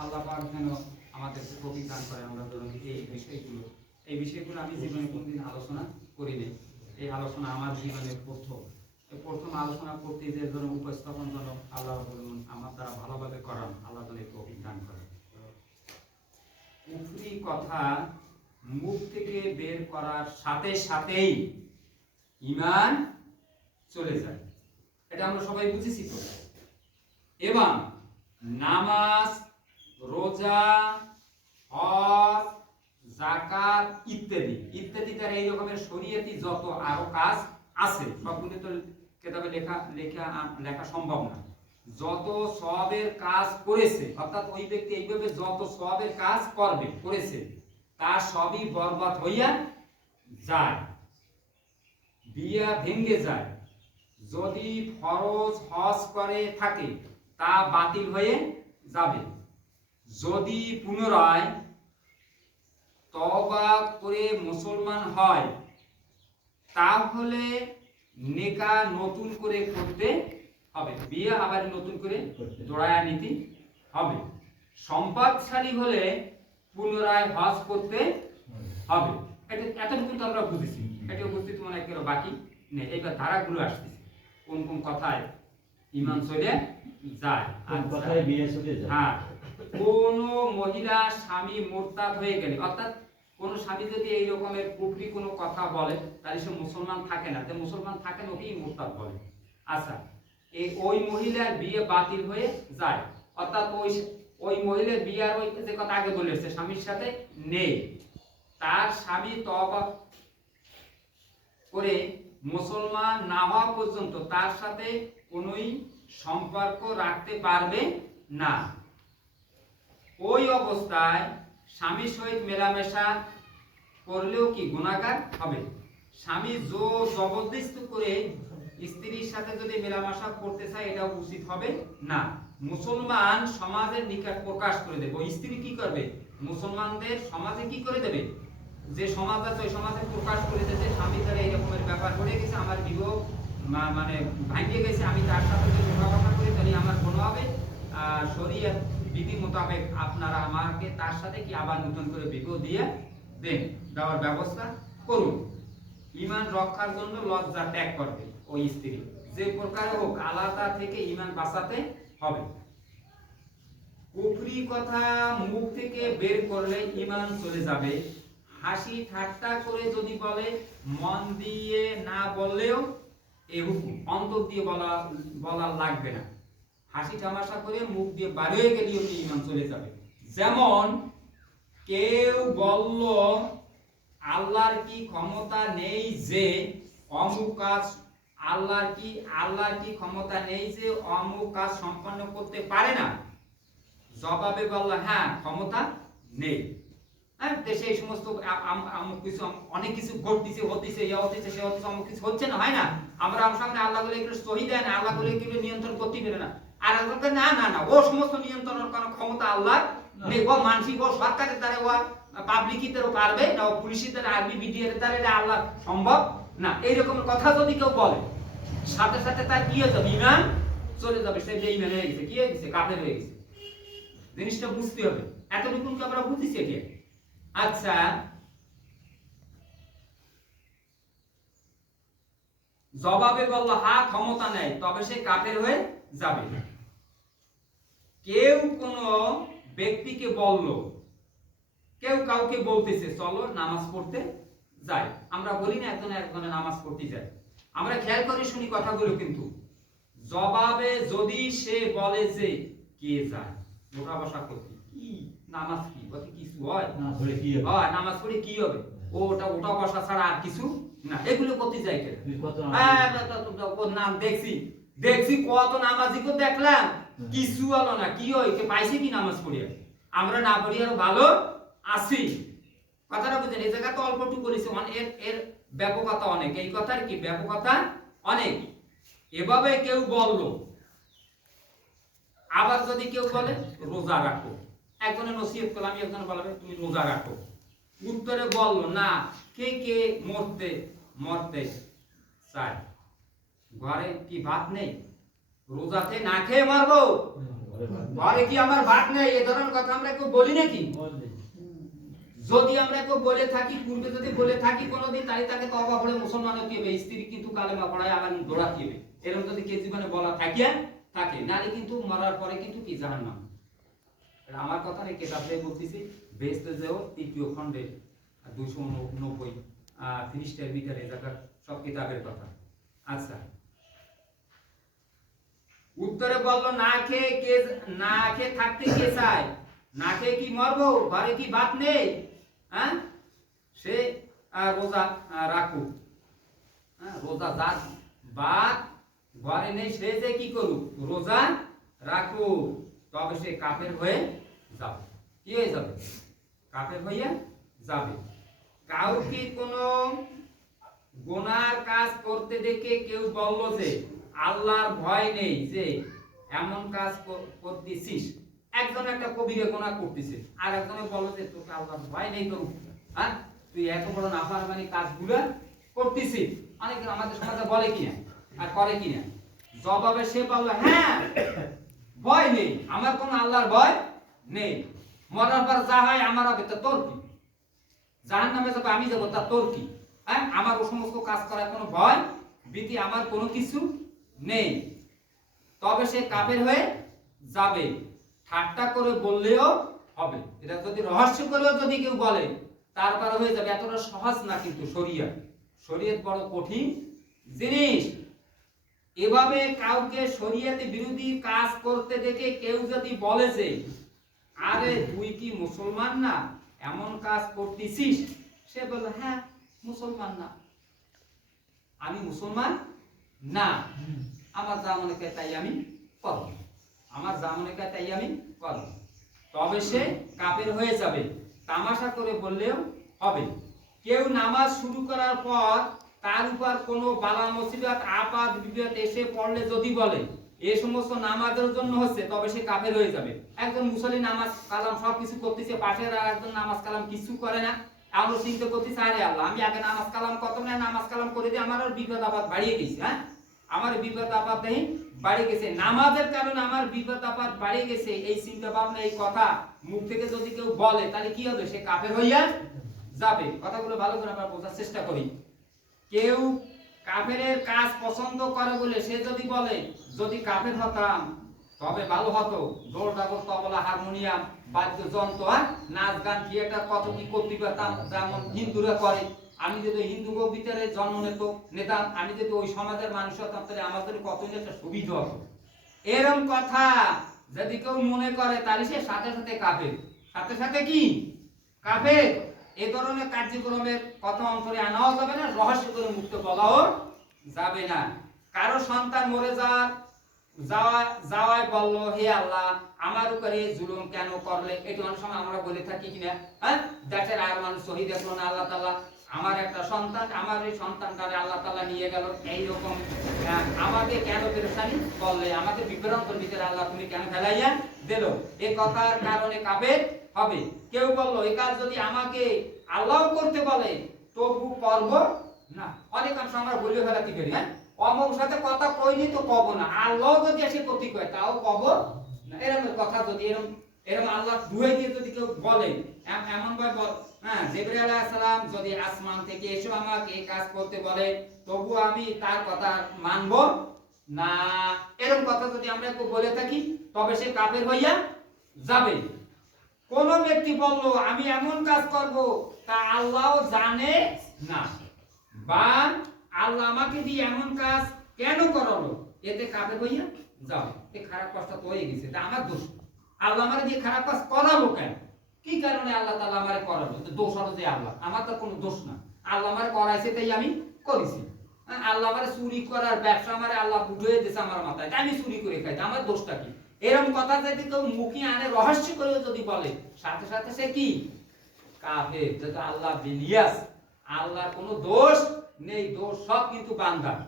আল্লাহ পাক যেন আমাদেরকে তৌফিক দান করে। আমরা ধরুন এই বিষয়গুলো আমি জীবনে কোনদিন আলোচনা করিনি। এই আলোচনা আমার জীবনের প্রথম আলোচনা করতে যে ধরুন উপস্থাপন যেন আল্লাহ বলুন আমার দ্বারা ভালোভাবে করান, আল্লাহ যেন তৌফিক দান করে। কুফরি কথা মুখ থেকে বের করার সাথে সাথেই ঈমান চলে যায়, এটা আমরা সবাই বুঝেছি তো। এবং নামাজ, রোজা, হজ, যাকাত ইত্যাদি ইত্যাদি তার এই রকমের শরীয়তি যত আরো কাজ আছে সবগুলো তো কিতাবে লেখা সম্ভব না। যত সওয়াবের কাজ করেছে, অর্থাৎ ওই ব্যক্তি এইভাবে যত সওয়াবের কাজ করেছে তার সবই বরবাদ হইয়া যায়, বিয়া ভেঙে যায়। যদি ফরজ হজ করে থাকে তা বাতিল হয়ে যাবে। যদি পুনরায় তওবা করে মুসলমান হয় তাহলে নেকা নতুন করে করতে হবে, বিয়ে আবার নতুন করে দোড়ায়া নিতে হবে। সম্পদশালী হলে পুনরায় হজ করতে হবে। এতটুকু তো আমরা বুঝেছি, এটা উপস্থিত মনে হয় বাকি নেই। এইবার ধারাগুলো আসতেছে কোন কোন কথায় ঈমান চলে যায়, কোন কথায় বিয়ে চলে যায়। হ্যাঁ, কোন মহিলা স্বামী মুরতাদ হয়ে গেলে, অর্থাৎ কোন স্বামী যদি এই রকমের কুফরি কোনো কথা বলে তাহলে সে মুসলমান থাকে না, মুসলমান থাকে না ওকেই মুরতাদ বলে। আচ্ছা, ওই মহিলার বিয়ে বাতিল হয়ে যায়, অর্থাৎ ওই মহিলার বিয়ার ওই যে কথা আগে বলেছে স্বামীর সাথে নেই, তার স্বামী তওবা করে মুসলমান না হওয়া পর্যন্ত তার সাথে কোনোই সম্পর্ক রাখতে পারবে না। ওই অবস্থায় স্বামীর সহিত মেলামেশা করলেও কি গুনাহগার হবে? স্বামী জোর জবরদস্তি করে স্ত্রীর সাথে যদি মেলামেশা করতে চায় এটা উচিত হবে না। মুসলমান সমাজের নিকট প্রকাশ করে দেবে। ওই স্ত্রী কি করবে? মুসলমানদের সমাজে কি করে দেবে? যে সমাজ আছে ওই সমাজে প্রকাশ করে দেবে স্বামী তার এই রকমের ব্যাপার করে গেছে, আমার বিবাহ মানে ভাঙিয়ে গেছে, আমি তার সাথে যদি কথা করি তাহলে আমার গুনাহ হবে। শরীয়ত বিধি মোতাবেক আপনারা আমাকে তার সাথে কি আবার নতুন করে বিবাহ দিয়ে দেওয়ার ব্যবস্থা করুন। ঈমান রক্ষার জন্য লজ্জা ত্যাগ করবে ওই স্ত্রী, যে প্রকারে হোক আলাদা থেকে ঈমান বাঁচাতে হবে। কুফরি কথা মুখ থেকে বের করলে ঈমান চলে যাবে। হাসি ঠাট্টা করে যদি বলে, মন দিয়ে না বললেও এই হুকুম, অন্তর দিয়ে বলা লাগবে না। হাসি তামাশা করে মুখ দিয়ে বার হয়ে গেলেও ঈমান চলে যাবে। যেমন কেউ বলল আল্লাহর কি ক্ষমতা নেই যে অমুক কাজ, আল্লাহর কি ক্ষমতা নেই যে অমুক কাজ সম্পন্ন করতে পারে না? জবাবে বলল হ্যাঁ ক্ষমতা নেই। দেশে এই সমস্ত কিছু অনেক কিছু ঘটতেছে, হতেছে, সে হচ্ছে, অমুক কিছু হচ্ছে না, হয় না? আমরা আমার সামনে আল্লাহ বলে এগুলো সহি দেয় না, আল্লাহ বলে এগুলো নিয়ন্ত্রণ করতে পারে না। আর না না না, ও সমস্ত নিয়ন্ত্রণের কোনো ক্ষমতা আল্লাহ নেই। ও মানসিক, ও সরকারের দ্বারা, ও পাবলিকের পারবে না, ও পুলিশের দ্বারা, আর্মি বিডিআর দ্বারা এটা আল্লাহ সম্ভব না। এইরকম কথা যদি কেউ বলে সাথে সাথে তার কি হয়ে যাবে? ঈমান চলে যাবে। সে বেঈমান হয়ে গেছে, কি হয়ে গেছে? কাফের হয়ে গেছে। জিনিসটা বুঝতে হবে। এতটুকু কি আমরা বুঝেছি এটা? আচ্ছা, জবাবে বলল হ্যাঁ ক্ষমতা নেই, তবে সে কাফের হয়ে যাবে। কেউ কোন ব্যক্তিকে বলল, কেউ কাউকে বলতেছে চলো নামাজ পড়তে যাই, আমরা বলি না একজনে নামাজ পড়তে যায়, আমরা খেয়াল করে শুনি কথাগুলো, কিন্তু জবাবে যদি সে বলে যে কে যায় ওটা বসা করতে, কি নামাজ কি ওতে কিছু হয় না, পড়ে কি হবে? হয় নামাজ পড়ে কি হবে? ওটা বসা ছাড়া আর কিছু না, এগুলো করতে যায় কে? নাম দেখছি কত নামাজিকে দেখলাম, কিছু হলো না, কি হয় পাইছে কি নামাজ পড়িয়া? আমরা না পড়ি আরো ভালো আছি। কথাটা বুঝেন? এই জায়গা তো অল্পটুকু বলেছি, এর ব্যাপকতা অনেক। এই কথার কি ব্যাপকতা অনেক। এভাবে কেউ বলল। আবার যদি কেউ বলে রোজা রাখো, একজনে নসিহত করলাম, একজনে বলবে তুমি রোজা রাখো, উত্তরে বলল না, কে কে মরতে চায়? ঘরে কি ভাত নেই? রোজাতে না খেয়ে মারবো? ঘরে কি আমার ভাত নেই, এ ধরনের কথা আমরা কেউ বলি নাকি? যদি আমরা কেউ বলে থাকি, পূর্বে যদি বলে থাকি কোনোদিন, তাহলে তাকে তওবা করে মুসলমান হতে হবে, স্ত্রী কিন্তু কালেমা পড়ায় আমার দৌড়াতে হবে, এরকম যদি কে জীবনে বলা থাকে নাহলে কিন্তু মরার পরে কিন্তু কি জাহান্নাম। এটা আমার কথা নেই, কেতাবে বলতেছি, বেহেশতে যেও ৩য় খণ্ডে 290 পৃষ্ঠার ভিতরে জায়গা সব কিতাবের কথা। আচ্ছা, উত্তরে বললো না খেয়ে থাকতে কে চায়? না খেয়ে কি মরবো? ঘরে কি ভাত নেই? হ্যাঁ, সে রোজা রাখুক। রোজা যার ভাত ঘরে নেই, সে যে কি করুক? রোজা রাখুক, তবে সে কাফের হয়ে যাবে। কি হয়ে যাবে? কাফের হয়ে যাবে। কাউকে কোনো গুনার কাজ করতে দেখে কেউ বলল যে আল্লাহর ভয় নেই, যে এমন কাজ করতেছিস, একজন একটা কবিরে গুনাহ করতেছে, আর একজনে বলল যে তোকে আল্লাহর ভয় নেই, তোর হ্যাঁ তুই এত বড় নাফরমানি কাজগুলো করতেছিস। অনেকে আমাদের সমাজে বলে কিনা আর করে কিনা, জবাবে সে বলল হ্যাঁ ভয় নেই, আমার কোনো আল্লাহর ভয় নেই, মরার পর যা হয় আমার হবে, তা তোর কি? জাহান্নামে যাবে, আমি যাবো, তা তোর কি? হ্যাঁ, আমার ও সমস্ত কাজ করার কোনো ভয় ভীতি আমার কোনো কিছু নেই, তবে সে কাফের হয়ে যাবে। ঠাট্টা করে বললেও হবে, এটা যদি রহস্য করেও যদি কেউ বলে তারপরে হয়ে যাবে। এতটা সহজ না কিন্তু শরীয়ত বড় কঠিন জিনিস। এভাবে কাউকে শরীয়তে বিরোধী কাজ করতে দেখে কেউ যদি বলে যে আরে তুই কি মুসলমান না, এমন কাজ করতেছিস, সে বলে হ্যাঁ মুসলমান না, আমি মুসলমান না, আমার যা মনে করে তাই আমি করব, আমার যা মনে করে তাই আমি করব, তবে সে কাফের হয়ে যাবে। তামাশা করে বললেও হবে। কেউ নামাজ শুরু করার পর তার উপর কোনো বালা মুসিবত আপাত বিপদ এসে পড়লে যদি বলে এ সমস্ত নামাজের জন্য হচ্ছে, তবে সে কাফের হয়ে যাবে। একজন মুসলিম নামাজ কালাম সব কিছু করতেছে, পাশের আর একজন নামাজ কালাম কিছু করে না, আমরা চিন্তা করতেছি আরে আল্লাহ আমি আগে নামাজ কালাম কত না, নামাজ কালাম করে দিয়ে আমার বিপদ আপদ বাড়িয়ে গেছে, হ্যাঁ আমার বিপদ আপদ নেই বাড়ি গেছে, নামাজের কারণে আমার বিপদ আপদ বাড়ি গেছে, এই চিন্তা ভাবনা এই কথা মুখ থেকে যদি কেউ বলে তাহলে কি হবে? সে কাফের হইয়া যাবে। কথাগুলো ভালো করে আমরা বোঝার চেষ্টা করি। কেউ কাফেরের কাজ পছন্দ করে বলে সে যদি বলে যদি কাফের হতাম তবে ভালো হতো, দৌড় ডাবল তবলা হারমোনিয়াম বাদ্যযন্ত্র নাচ গান থিয়েটার কত কি করতে পারতাম, যেমন হিন্দুরা করে, আমি যদি হিন্দু ভিতরে জন্ম নিতাম, আমি যদি ওই সমাজের মানুষ হতাম তাহলে আমাদের কত একটা সুবিধা হতো। এরকম কথা যদি কেউ মনে করে তাহলে সে সাথে সাথে কাফের, সাথে সাথে কি কাফের। এই ধরনের কার্যক্রমের কথা অন্তরে আনাও যাবে না, রহস্য করে মুক্ত বলাও যাবে না। কারো সন্তান মরে যাওয়ায় বলল হে আল্লাহ আমার উপরে জুলুম কেন করলে, এটা অনেক সময় আমরা বলে থাকি কিনা, হ্যাঁ দেশের আর মানুষ শহীদ হলো না, আল্লাহ তাআলা আমার একটা সন্তান, আমার এই সন্তানটারে আল্লাহ তাআলা নিয়ে গেল, এইরকম আমাকে কেন পেরেশানি করলে, আমাকে বিভ্রান্তর ভিতরে আল্লাহ তুমি কেন ফেলাইয়া দিল, এই কথার কারণে কাফের হবে। কেউ বললো এই কাজ যদি আমাকে আল্লাহ করতে বলে তবু করব না, অনেকাংশ আমরা বলে ফেলাতে পারি, হ্যাঁ অমুক সাথে কথা কইনি তো কব না, আল্লাহ যদি এসে ক্ষতি করে তাও কব না, এরকম কথা যদি এরকম আল্লাহ দুয়ে দিয়ে যদি কেউ বলে, এমন ভাবে হ্যাঁ জিবরাইল আলাইহিস সালাম যদি আসমান থেকে এসে আমাকে এই কাজ করতে বলে তবু আমি তার কথা মানব না, এরকম কথা যদি আমরা কেউ বলে থাকি তবে সে কাফের হইয়া যাবে। কোন ব্যক্তি বলল আমি এমন কাজ করব তা আল্লাহ জানে না, বা আল্লাহ আমাকে দিয়ে এমন কাজ কেন করালো, এতে কাফের হইয়া যাও, এই খারাপ কাজটা তো হয়ে গেছে, তা আমার দোষ, আল্লাহ আমারে দিয়ে খারাপ কাজ করালো কেন, কি কারণে আল্লাহ তাআলা আমারে করালো, তো দোষ হলো যে আল্লাহ, আমার তো কোনো দোষ না, আল্লাহ আমারে করাইছে তাই আমি করেছি, আল্লাহ আমারে চুরি করার ব্যবসা আমারে আল্লাহ বুঝিয়ে দিয়েছে আমার মাথায়, তাই আমি চুরি করে খাই, আমার দোষটা কি, এরকম কথা যদি কেউ মুখে আনে রহস্য করে যদি বলে সাথে সাথে সে কি কাফের। যেটা আল্লাহ বিলিয়াস, আল্লাহর কোনো দোষ নেই, দোষ সব কিন্তু বান্দার।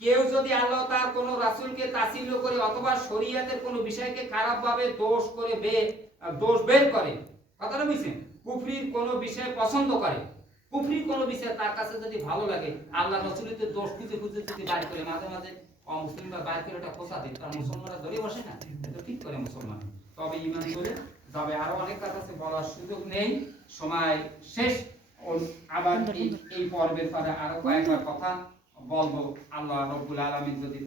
কেউ যদি আল্লাহ তার কোন রাসূলকে তাচ্ছিল্য করে অথবা শরীয়তের কোন বিষয়কে খারাপ ভাবে দোষ বের করে, কথাটা বুঝছেন, কুফরির কোন বিষয় পছন্দ করে, কুফরির কোন বিষয় তার কাছে যদি ভালো লাগে আল্লাহ রাসূলের দোষ খুঁজে খুঁজে যদি বাড়ি করে মাঝে মাঝে অমুসলিমরা বাইর করে একটা খোঁচা দিত, আর মুসলমানরা ধরে বসে না, এটা ঠিক করে মুসলমান, তবে ঈমান চলে যাবে। আরো অনেক কথা আছে, বলার সুযোগ নেই, সময় শেষ। আবার এই পর্বের পরে আরো কয়েকবার কথা বলবো, আল্লাহ রাব্বুল আলামিন যদি